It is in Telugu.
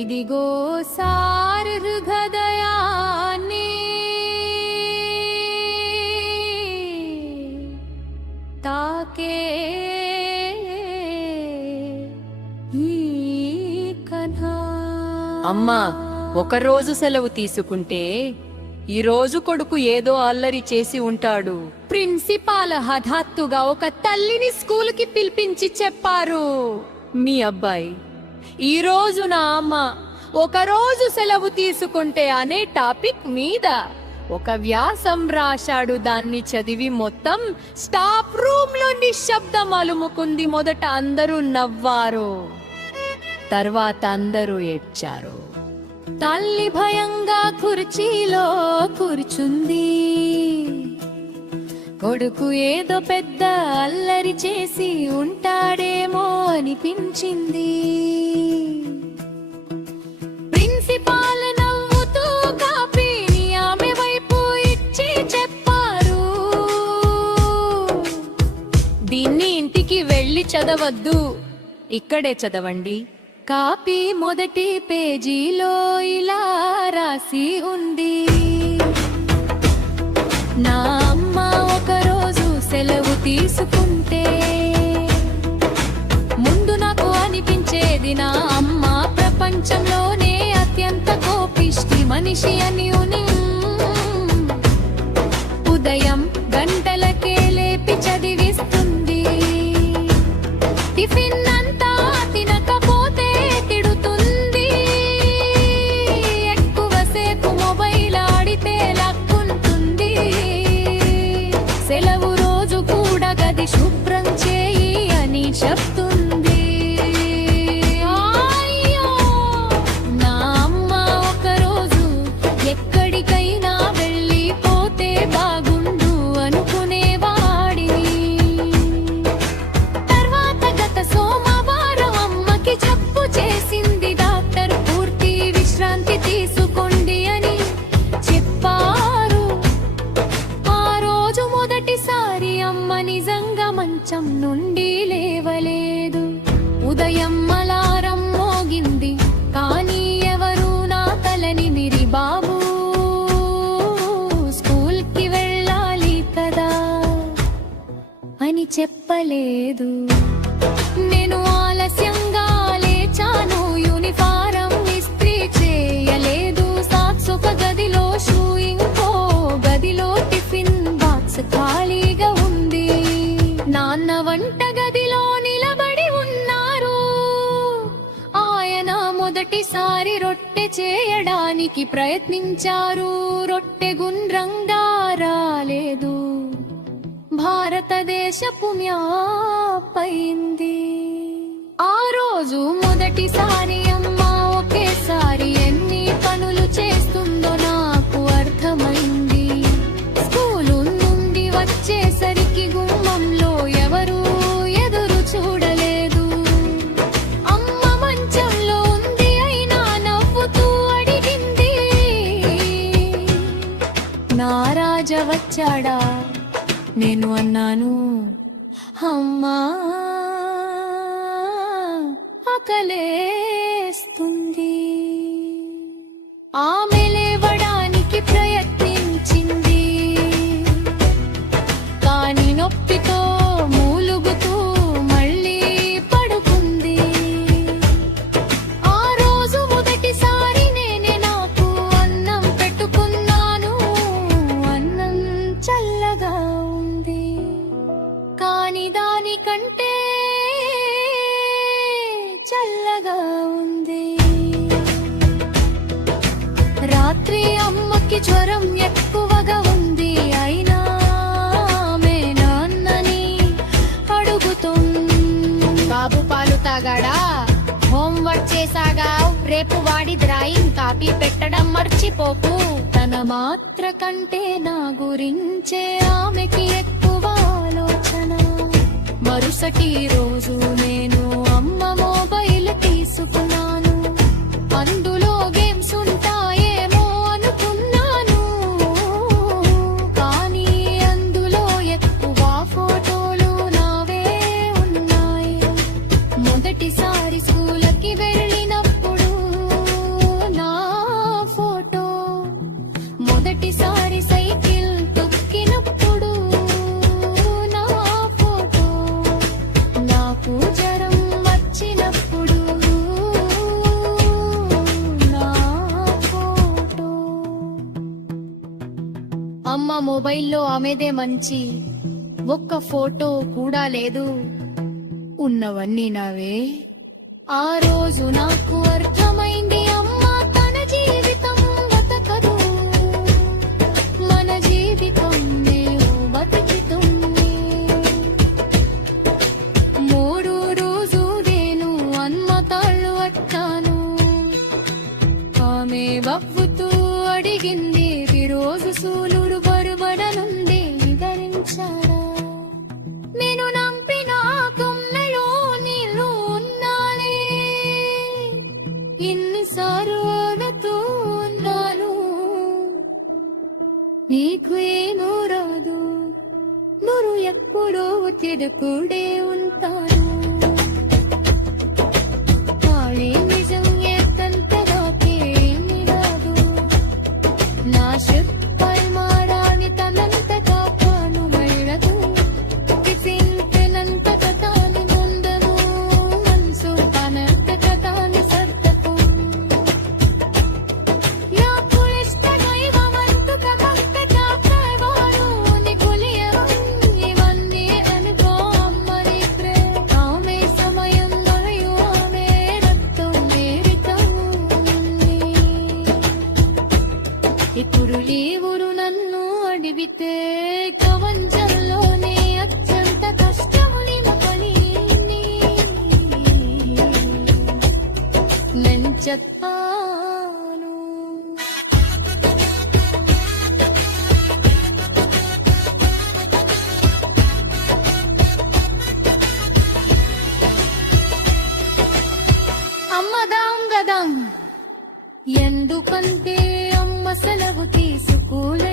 ఇదిగో సార్ హృదయాన్ని తాకే అమ్మా, ఒకరోజు సెలవు తీసుకుంటే ఈరోజు కొడుకు ఏదో అల్లరి చేసి ఉంటాడు. ప్రిన్సిపాల్ హఠాత్తుగా ఒక తల్లిని స్కూలుకి పిలిపించి చెప్పారు, మీ అబ్బాయి ఈ రోజు నా అమ్మ ఒకరోజు సెలవు తీసుకుంటే అనే టాపిక్ మీద ఒక వ్యాసం రాశాడు. దాన్ని చదివి మొత్తం స్టాఫ్ రూమ్ లో నిశ్శబ్దం అలుముకుంది. మొదట అందరూ నవ్వారు, తర్వాత అందరూ ఏడ్చారు. తల్లి భయంగా కుర్చీలో కూర్చుంది. కొడుకు ఏదో పెద్ద అల్లరి చేసి ఉంటాడేమో అనిపించింది. ప్రిన్సిపాల్ నవ్వుతూ కాపీని ఆమె వైపు ఇచ్చి చెప్పారు, దీన్ని ఇంటికి వెళ్ళి చదవద్దు, ఇక్కడే చదవండి. కాపీ మొదటి పేజీలో ఇలా రాసి ఉంది, నా అమ్మ ఒకరోజు సెలవు తీసుకుంటే ముందు నాకు అనిపించేది నా అమ్మ ప్రపంచంలోనే అత్యంత కోపిష్టి మనిషి అని. ఉదయం గంటలకే లేపి చదివిస్తుంది, టిఫిన్ అంతా తినకపోతే తిడుతుంది, ఎక్కువసేపు మొబైల్ ఆడితే లాక్కుంటుంది, సెలవు రోజు కూడా గది శుభ్రం చేయి అని చెప్తుంది. అయ్యో, నా అమ్మ ఒకరోజు ఎక్కడికైనా వెళ్ళిపోతే బాగుండు అనుకునేవాడిని. తర్వాత గత సోమవారం అమ్మకి జబ్బు చేసింది. డాక్టర్ పూర్తి విశ్రాంతి తీసుకోండి అని చెప్పారు. ఆ రోజు మొదటిసారి అమ్మ నిజంగా మంచం నుండి లేవలేదు. ఉదయం అలారం మోగింది, కానీ ఎవరు నా తలని నిరి, బాబు స్కూల్కి వెళ్ళాలి కదా అని చెప్పలేదు. నేను ఆలస్యంగా లేచాను, యూనిఫారం ఇస్త్రీ చేయలేదు, సాక్స్ ఒక గదిలో, షూ ఇంకో గదిలో, టిఫిన్ బాక్స్ ఖాళీగా ఉంది. నాన్న వంట గదిలో నిలబడి ఉన్నారు. ఆయన మొదటిసారి రొట్టె చేయడానికి ప్రయత్నించారు. రొట్టె గుండ్రంగా రాలేదు, భారతదేశపు మ్యాప్ అయింది. ఆ రోజు మొదటిసారి అమ్మ ఒకేసారి ఎన్ని పనులు చేస్తుందో నాకు అర్థమైంది. స్కూలు నుండి వచ్చేసరికి గుమ్మంలో ఎవరూ ఎదురు చూడలేదు. అమ్మ మంచంలో ఉంది, అయినా నవ్వుతూ అడిగింది, నా రాజా వచ్చాడా? నేను అన్నాను, అమ్మా ఆకలేస్తుంది. ఆమె లేవడానికి ప్రయత్నించింది, కానీ నొప్పితో మూలుగుతూ మళ్ళీ పడుకుంది. ఆ రోజు మొదటిసారి నేనే నాకు అన్నం పెట్టుకున్నాను. అన్నం చల్లగా ఉంది, కానీ దానికంటే చల్లగా ఉంది. రాత్రి అమ్మకి జ్వరం ఎక్కువగా ఉంది, అయినా ఆమె నాన్నని అడుగుతుంది, బాబు పాలు తాగాడా? హోంవర్క్ చేసాగా? రేపు వాడి డ్రాయింగ్ కాపీ పెట్టడం మర్చిపోకు. తన మాత్ర కంటే నా గురించే ఆమెకి ఎక్కువ ఆలోచన. మరుసటి రోజు నేను అమ్మ మొబైల్ తీసుకున్నాను. అందులో గేమ్స్ ఉంటాయేమో అనుకున్నాను. మరి సైకిల్ తొక్కినప్పుడు నా ఫోటో, నాకు జ్వరం వచ్చినప్పుడు నా ఫోటో. అమ్మ మొబైల్లో ఆమెదే మంచి, ఒక్క ఫోటో కూడా లేదు, ఉన్నవన్నీ నావే. ఆ రోజు నాకు అర్థమైంది అమ్మ తన జీవితం బతకదు, మన జీవితం బతుకుతుంది. 3 రోజు నేను అమ్మ తాళ్ళు పట్టాను, ఆమె బవ్వుతూ అడిగింది ఈ రోజు సూలుడు బరుబడనుంది నిద్రించారా. నేను నంపిన కొమ్మెలో నీళ్ళు ఉన్నాలే, ఇన్నిసార్లు ఉన్నాను, నీకు ఏమో రాదు, నువ్వు ఎప్పుడో తిరుగుడే ఉంటాను. కాళీ నిజం ఎత్తంతలోకేమి రాదు, నా చెప్పై మారాని తనంత కాపాను వెళ్ళదు. కిసింతనంత కథాని ముందను, మనసు తనంత కథాని సర్దకు. నాకు ఇష్ట దైవమంతుక భక్త కాపావారు నికులియరు, ఇవన్నీ అనుకో అమ్మని ప్రేమ. ఆమె సమయం మరియు ఆమె రక్తం నేరితం. ఇప్పుడు లేవురు నన్ను అడిగితే ప్రపంచంలోనే అత్యంత కష్టముని పని నేను చెప్తాను. అమ్మదాం గదాం, ఎందుకంటే అమ్మ సెలవు తీసుకోలే.